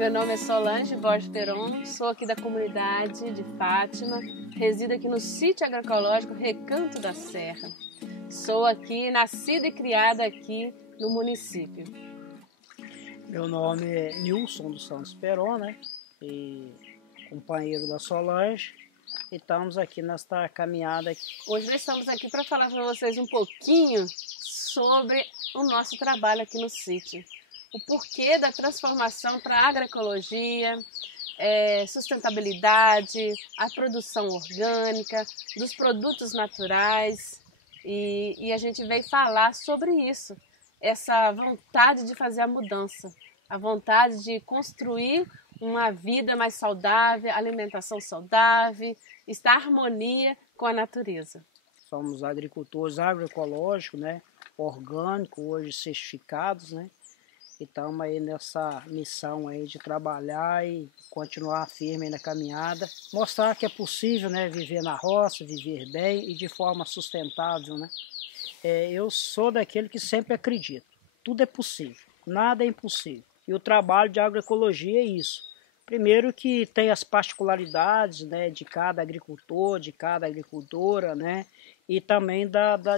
Meu nome é Solange Borges Peron, sou aqui da comunidade de Fátima, resido aqui no sítio agroecológico Recanto da Serra. Sou aqui, nascida e criada aqui no município. Meu nome é Nilson dos Santos Peron, né? E companheiro da Solange. E estamos aqui nesta caminhada aqui. Hoje nós estamos aqui para falar para vocês um pouquinho sobre o nosso trabalho aqui no sítio. O porquê da transformação para a agroecologia, sustentabilidade, a produção orgânica, dos produtos naturais. E a gente veio falar sobre isso, essa vontade de fazer a mudança, a vontade de construir uma vida mais saudável, alimentação saudável, estar em harmonia com a natureza. Somos agricultores agroecológicos, né? Orgânicos, hoje certificados, né? E estamos aí nessa missão aí de trabalhar e continuar firme na caminhada. Mostrar que é possível, né, viver na roça, viver bem e de forma sustentável, né? Eu sou daquele que sempre acredita. Tudo é possível, nada é impossível. E o trabalho de agroecologia é isso. Primeiro que tem as particularidades, né, de cada agricultor, de cada agricultora, né? E também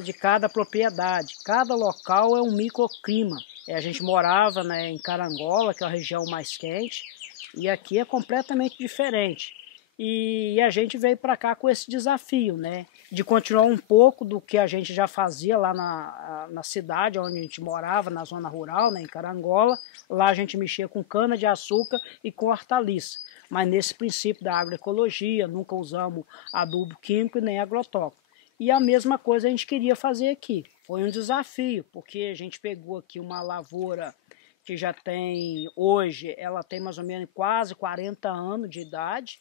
de cada propriedade. Cada local é um microclima. A gente morava, né, em Carangola, que é a região mais quente, e aqui é completamente diferente. E a gente veio para cá com esse desafio, né, de continuar um pouco do que a gente já fazia lá na cidade onde a gente morava, na zona rural, né, em Carangola. Lá a gente mexia com cana-de-açúcar e com hortaliça. Mas nesse princípio da agroecologia, nunca usamos adubo químico nem agrotóxico. E a mesma coisa a gente queria fazer aqui. Foi um desafio, porque a gente pegou aqui uma lavoura que já tem, hoje, ela tem mais ou menos quase 40 anos de idade.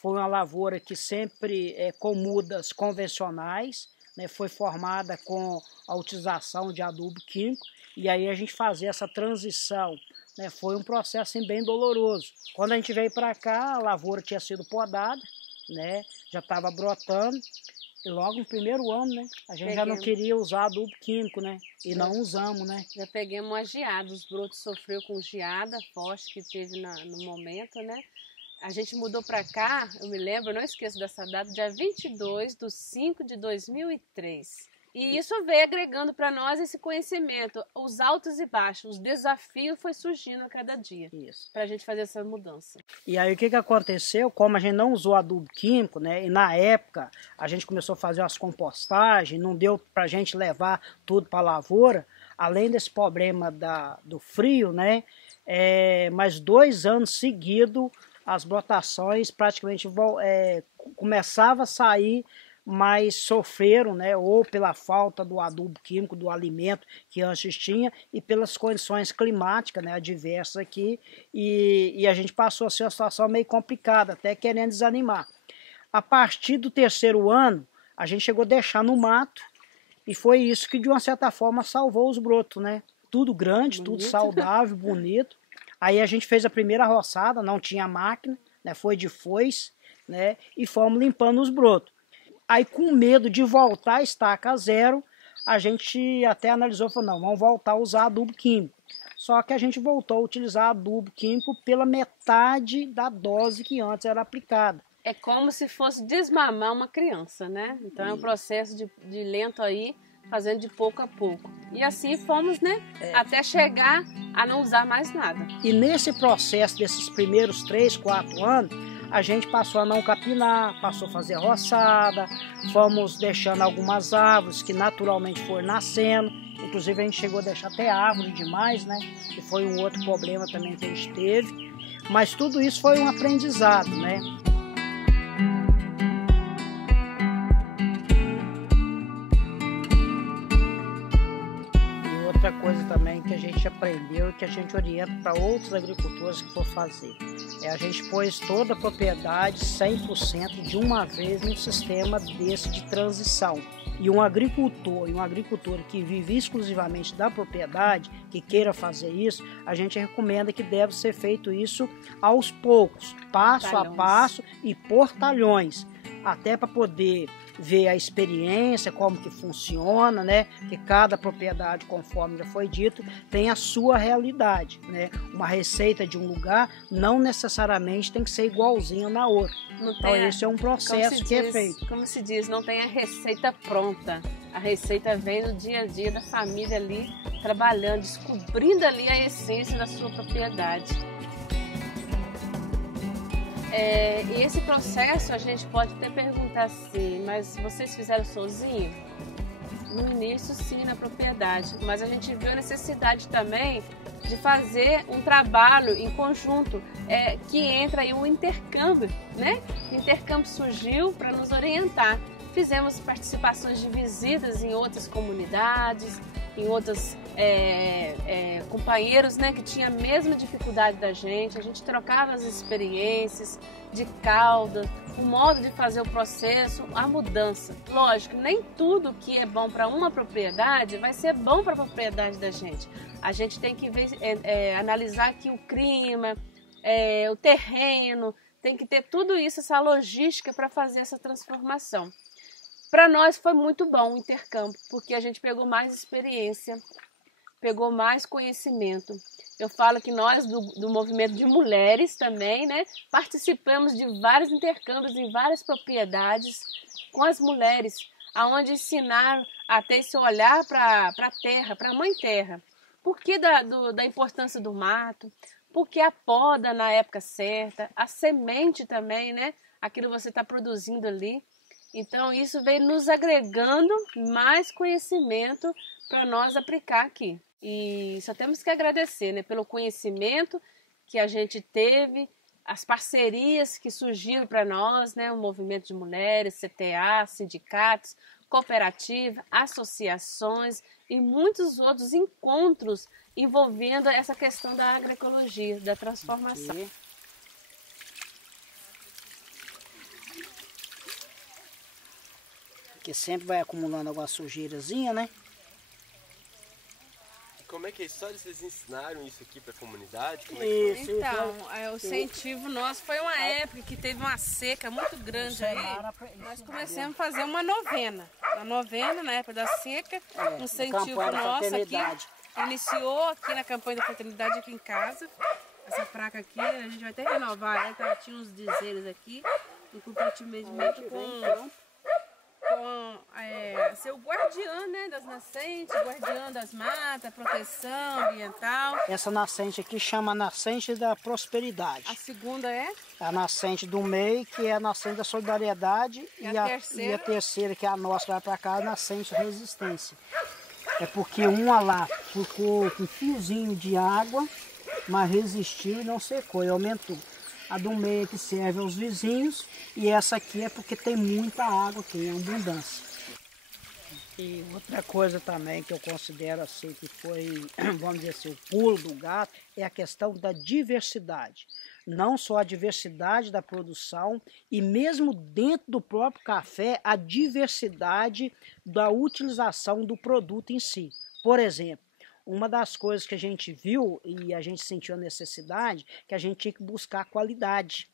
Foi uma lavoura que sempre com mudas convencionais, né, foi formada com a utilização de adubo químico. E aí a gente fazer essa transição, né, foi um processo assim, bem doloroso. Quando a gente veio para cá, a lavoura tinha sido podada, né, já estava brotando. E logo no primeiro ano, né? A gente já não queria usar adubo químico, né? E não usamos, né? Já peguemos uma geada, os brotos sofreu com geada forte que teve no momento, né? A gente mudou para cá, eu me lembro, eu não esqueço dessa data, dia 22/5/2003. E isso veio agregando para nós esse conhecimento, os altos e baixos, os desafios foi surgindo a cada dia para a gente fazer essa mudança. E aí o que aconteceu? Como a gente não usou adubo químico, né? E na época a gente começou a fazer umas compostagens, não deu para a gente levar tudo para a lavoura, além desse problema do frio, né? Mais 2 anos seguidos as brotações praticamente começavam a sair, mas sofreram, né, ou pela falta do adubo químico, do alimento que antes tinha, e pelas condições climáticas, né, adversas aqui, e a gente passou a ser uma situação meio complicada, até querendo desanimar. A partir do 3º ano, a gente chegou a deixar no mato, e foi isso que de uma certa forma salvou os brotos, né? Tudo grande, bonito. Tudo saudável, bonito. Aí a gente fez a primeira roçada, não tinha máquina, né, foi de foice, né, e fomos limpando os brotos. Aí, com medo de voltar a estaca zero, a gente até analisou e falou, não, vamos voltar a usar adubo químico. Só que a gente voltou a utilizar adubo químico pela metade da dose que antes era aplicada. É como se fosse desmamar uma criança, né? Então é um processo de lento aí, fazendo de pouco a pouco. E assim fomos, né? Até chegar a não usar mais nada. E nesse processo desses primeiros 3, 4 anos, a gente passou a não capinar, passou a fazer roçada, fomos deixando algumas árvores que naturalmente foram nascendo, inclusive a gente chegou a deixar até árvore demais, né? Que foi um outro problema também que a gente teve, mas tudo isso foi um aprendizado, né? E outra coisa também que a gente aprendeu e que a gente orienta para outros agricultores que for fazer. A gente pôs toda a propriedade 100% de uma vez num sistema desse de transição. E um agricultor e uma agricultora que vive exclusivamente da propriedade, que queira fazer isso, a gente recomenda que deve ser feito isso aos poucos, passo a passo e por talhões. até para poder ver a experiência, como que funciona, né? Que cada propriedade, conforme já foi dito, tem a sua realidade, né? Uma receita de um lugar não necessariamente tem que ser igualzinha na outra. Então esse é um processo que é feito. Como se diz, não tem a receita pronta. A receita vem no dia a dia da família ali, trabalhando, descobrindo ali a essência da sua propriedade. E esse processo a gente pode até perguntar assim, mas vocês fizeram sozinho? No início sim, na propriedade, mas a gente viu a necessidade também de fazer um trabalho em conjunto, que entra aí um intercâmbio, né? O intercâmbio surgiu para nos orientar. Fizemos participações de visitas em outras comunidades, em outros companheiros, né, que tinham a mesma dificuldade da gente. A gente trocava as experiências de calda, o modo de fazer o processo, a mudança. Lógico, nem tudo que é bom para uma propriedade vai ser bom para a propriedade da gente. A gente tem que ver, analisar aqui o clima, o terreno, tem que ter tudo isso, essa logística para fazer essa transformação. Para nós foi muito bom o intercâmbio, porque a gente pegou mais experiência, pegou mais conhecimento. Eu falo que nós, do movimento de mulheres também, né, participamos de vários intercâmbios em várias propriedades com as mulheres, aonde ensinaram a ter esse olhar para a terra, para a mãe terra. Por que da importância do mato? Porque a poda na época certa, a semente também, né, aquilo que você está produzindo ali. Então, isso vem nos agregando mais conhecimento para nós aplicar aqui. E só temos que agradecer, né, pelo conhecimento que a gente teve, as parcerias que surgiram para nós, né, o movimento de mulheres, CTA, sindicatos, cooperativa, associações e muitos outros encontros envolvendo essa questão da agroecologia, da transformação. Porque sempre vai acumulando alguma sujeirazinha, né? Como é que é a história? Vocês ensinaram isso aqui para a comunidade? Como O incentivo nosso foi uma época que teve uma seca muito grande aí. Nós começamos a fazer uma novena. A novena, na época da seca, um incentivo nosso aqui. Iniciou aqui na campanha da fraternidade aqui em casa. Essa placa aqui, a gente vai até renovar ela, que ela tinha uns dizeres aqui, em comprometimento com ser o guardião, né, das nascentes, guardião das matas, proteção ambiental. Essa nascente aqui chama nascente da prosperidade. A segunda é? A nascente do meio, que é a nascente da solidariedade, e a terceira, que é a nossa, vai para cá, a nascente da resistência. É porque uma lá ficou com um fiozinho de água, mas resistiu e não secou, e aumentou. A do meio que serve aos vizinhos, e essa aqui é porque tem muita água aqui, em abundância. E outra coisa também que eu considero assim, que foi, vamos dizer assim, o pulo do gato, é a questão da diversidade. Não só a diversidade da produção, e mesmo dentro do próprio café, a diversidade da utilização do produto em si. Por exemplo, uma das coisas que a gente viu e a gente sentiu a necessidade, que a gente tinha que buscar qualidade.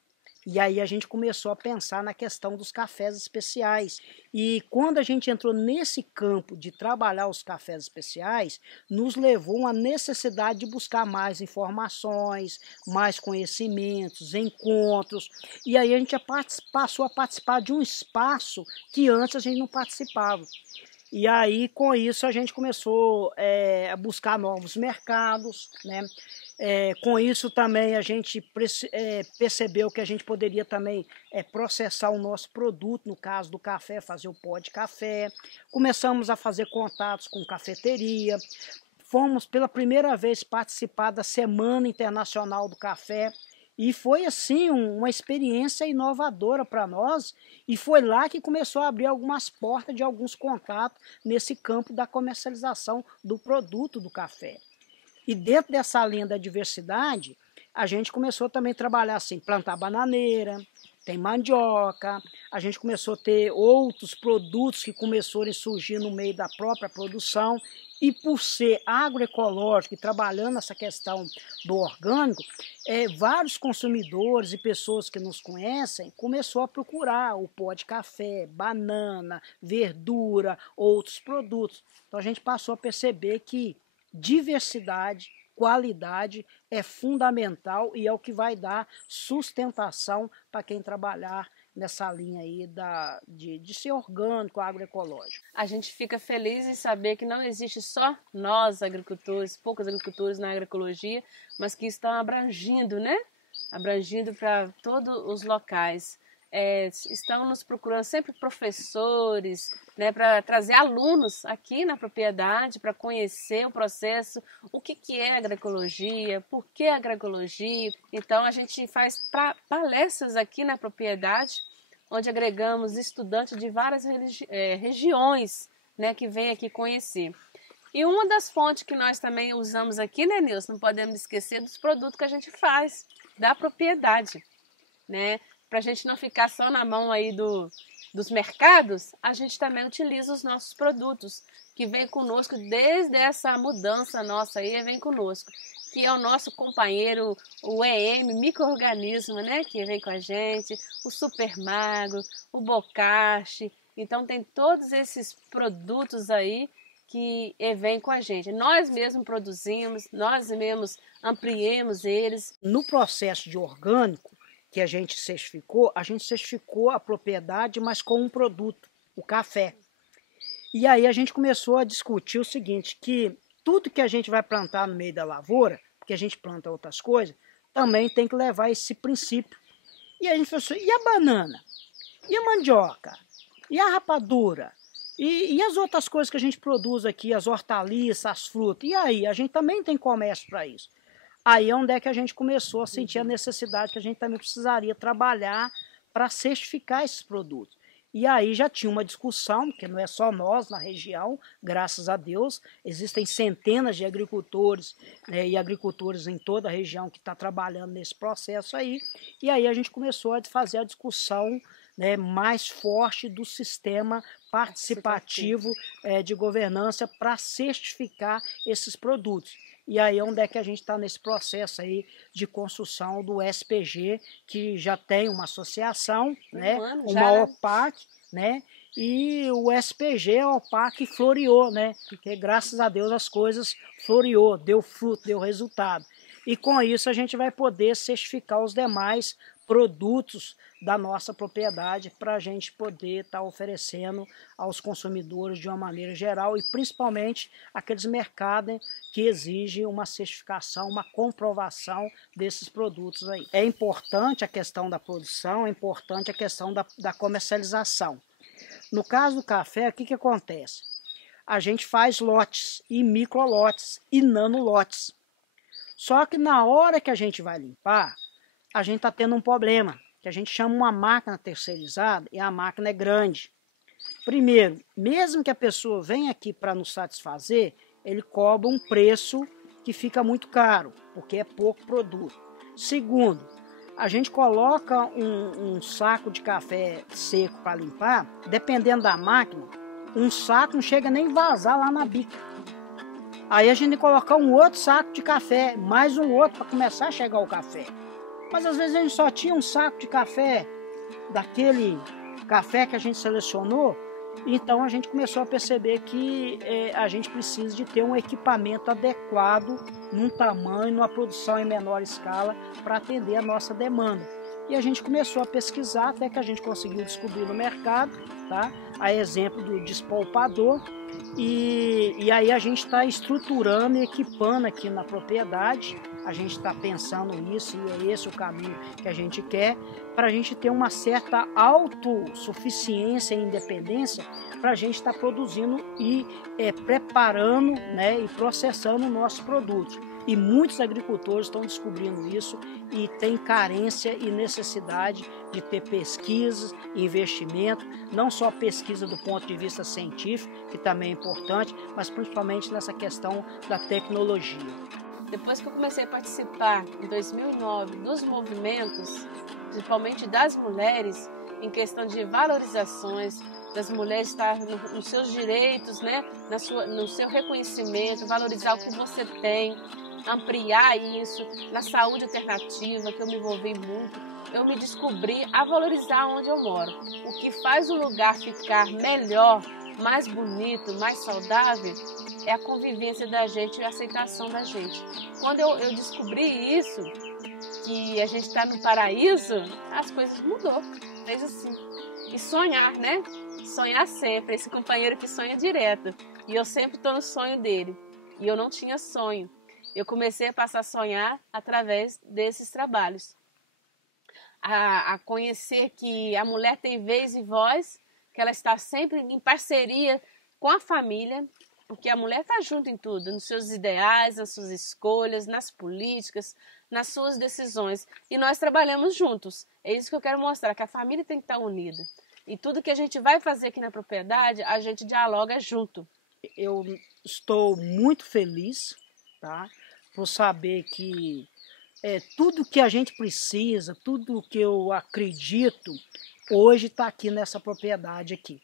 E aí a gente começou a pensar na questão dos cafés especiais. E quando a gente entrou nesse campo de trabalhar os cafés especiais, nos levou a uma necessidade de buscar mais informações, mais conhecimentos, encontros. E aí a gente passou a participar de um espaço que antes a gente não participava. E aí, com isso, a gente começou a buscar novos mercados, né? Com isso também a gente percebeu que a gente poderia também processar o nosso produto, no caso do café, fazer o pó de café. Começamos a fazer contatos com cafeteria. Fomos pela primeira vez participar da Semana Internacional do Café. E foi assim uma experiência inovadora para nós, e foi lá que começou a abrir algumas portas de alguns contatos nesse campo da comercialização do produto do café. E dentro dessa linha da diversidade, a gente começou também a trabalhar assim, plantar bananeira, tem mandioca, a gente começou a ter outros produtos que começaram a surgir no meio da própria produção, E por ser agroecológico e trabalhando essa questão do orgânico, vários consumidores e pessoas que nos conhecem começou a procurar o pó de café, banana, verdura, outros produtos. Então a gente passou a perceber que diversidade, qualidade é fundamental e é o que vai dar sustentação para quem trabalhar nessa linha aí de ser orgânico, agroecológico. A gente fica feliz em saber que não existe só nós, agricultores, poucos agricultores na agroecologia, mas que estão abrangindo, né? Abrangindo para todos os locais. Estão nos procurando sempre professores, né, para trazer alunos aqui na propriedade, para conhecer o processo, o que é agroecologia, por que agroecologia. Então a gente faz palestras aqui na propriedade, onde agregamos estudantes de várias regiões, né, que vêm aqui conhecer. E uma das fontes que nós também usamos aqui, né, Nilson, não podemos esquecer dos produtos que a gente faz da propriedade, né? Para a gente não ficar só na mão aí dos mercados, a gente também utiliza os nossos produtos, que vem conosco desde essa mudança nossa aí, vem conosco, que é o nosso companheiro, o EM, micro-organismo, né, que vem com a gente, o Super Magro, o Bocashi. Então tem todos esses produtos aí que vem com a gente. Nós mesmos produzimos, nós mesmos ampliemos eles. No processo de orgânico, que a gente certificou a propriedade, mas com um produto, o café. E aí a gente começou a discutir o seguinte, que tudo que a gente vai plantar no meio da lavoura, porque a gente planta outras coisas, também tem que levar esse princípio. E a gente falou assim, e a banana? E a mandioca? E a rapadura? E as outras coisas que a gente produz aqui, as hortaliças, as frutas? E aí, a gente também tem comércio para isso. Aí é onde é que a gente começou a sentir a necessidade que a gente também precisaria trabalhar para certificar esses produtos. E aí já tinha uma discussão, porque não é só nós na região, graças a Deus, existem centenas de agricultores, né, e agricultores em toda a região que estão trabalhando nesse processo aí. E aí a gente começou a fazer a discussão, né, mais forte do sistema participativo de governança para certificar esses produtos. E aí onde é que a gente está nesse processo aí de construção do SPG, que já tem uma associação, né, uma OPAC, né, e o SPG, a OPAC floreou, né, porque graças a Deus as coisas floreou, deu fruto, deu resultado. E com isso a gente vai poder certificar os demais produtos da nossa propriedade para a gente poder estar oferecendo aos consumidores de uma maneira geral e principalmente aqueles mercados que exigem uma certificação, uma comprovação desses produtos aí. É importante a questão da produção, é importante a questão da comercialização. No caso do café, o que acontece? A gente faz lotes e microlotes e nanolotes. Só que na hora que a gente vai limpar, a gente está tendo um problema, que a gente chama uma máquina terceirizada e a máquina é grande. Primeiro, mesmo que a pessoa venha aqui para nos satisfazer, ele cobra um preço que fica muito caro, porque é pouco produto. Segundo, a gente coloca um saco de café seco para limpar, dependendo da máquina, um saco não chega nem vazar lá na bica. Aí a gente tem que colocar um outro saco de café, mais um outro para começar a chegar o café. Mas às vezes a gente só tinha um saco de café, daquele café que a gente selecionou, então a gente começou a perceber que a gente precisa de ter um equipamento adequado, num tamanho, numa produção em menor escala, para atender a nossa demanda. E a gente começou a pesquisar até que a gente conseguiu descobrir no mercado, tá? A exemplo do despolpador, e aí a gente está estruturando e equipando aqui na propriedade. A gente está pensando nisso e é esse o caminho que a gente quer, para a gente ter uma certa autossuficiência e independência, para a gente estar produzindo e preparando, né, e processando nossos produtos. E muitos agricultores estão descobrindo isso e têm carência e necessidade de ter pesquisas, investimento, não só pesquisa do ponto de vista científico, que também é importante, mas principalmente nessa questão da tecnologia. Depois que eu comecei a participar, em 2009, dos movimentos, principalmente das mulheres, em questão de valorizações, das mulheres estar nos seus direitos, né? No seu reconhecimento, valorizar o que você tem, ampliar isso, na saúde alternativa, que eu me envolvi muito, eu me descobri a valorizar onde eu moro. O que faz o lugar ficar melhor, mais bonito, mais saudável, é a convivência da gente e a aceitação da gente. Quando eu descobri isso, que a gente está no paraíso, as coisas mudou, fez assim. E sonhar, né? Sonhar sempre, esse companheiro que sonha direto. E eu sempre estou no sonho dele. E eu não tinha sonho. Eu comecei a passar a sonhar através desses trabalhos. A conhecer que a mulher tem vez e voz, que ela está sempre em parceria com a família, porque a mulher está junto em tudo, nos seus ideais, nas suas escolhas, nas políticas, nas suas decisões. E nós trabalhamos juntos. É isso que eu quero mostrar, que a família tem que estar unida. E tudo que a gente vai fazer aqui na propriedade, a gente dialoga junto. Eu estou muito feliz, tá, por saber que tudo que a gente precisa, tudo que eu acredito, hoje está aqui nessa propriedade aqui.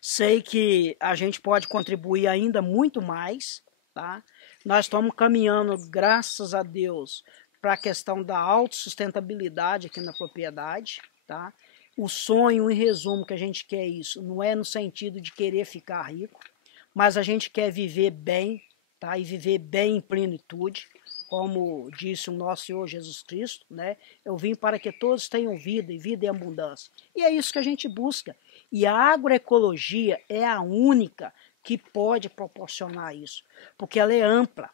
Sei que a gente pode contribuir ainda muito mais, tá? Nós estamos caminhando, graças a Deus, para a questão da autossustentabilidade aqui na propriedade, tá? O sonho, em resumo, que a gente quer isso, não é no sentido de querer ficar rico, mas a gente quer viver bem, tá? E viver bem em plenitude, como disse o nosso Senhor Jesus Cristo, né? Eu vim para que todos tenham vida e vida em abundância. E é isso que a gente busca. E a agroecologia é a única que pode proporcionar isso, porque ela é ampla,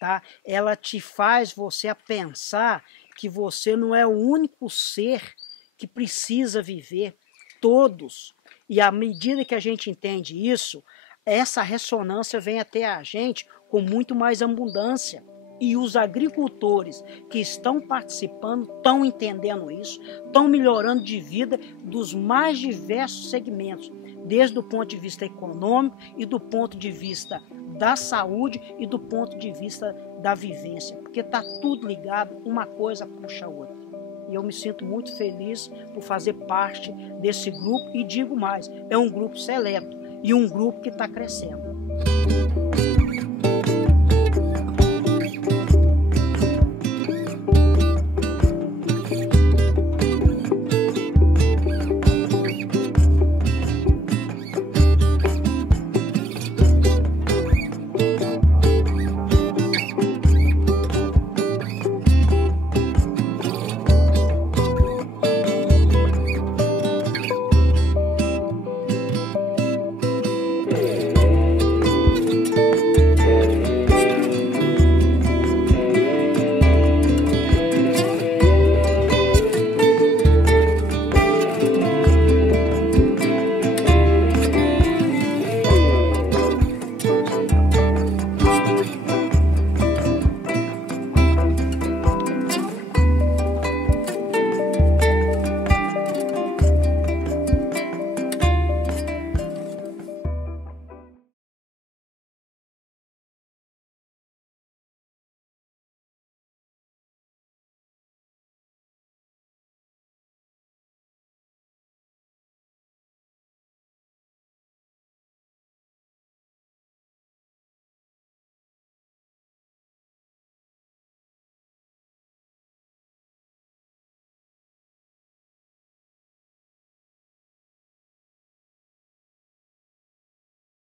tá? Ela te faz você a pensar que você não é o único ser que precisa viver, todos. E à medida que a gente entende isso, essa ressonância vem até a gente com muito mais abundância. E os agricultores que estão participando estão entendendo isso, estão melhorando de vida dos mais diversos segmentos, desde o ponto de vista econômico e do ponto de vista da saúde e do ponto de vista da vivência, porque está tudo ligado, uma coisa puxa a outra. E eu me sinto muito feliz por fazer parte desse grupo e digo mais, é um grupo seleto e um grupo que está crescendo.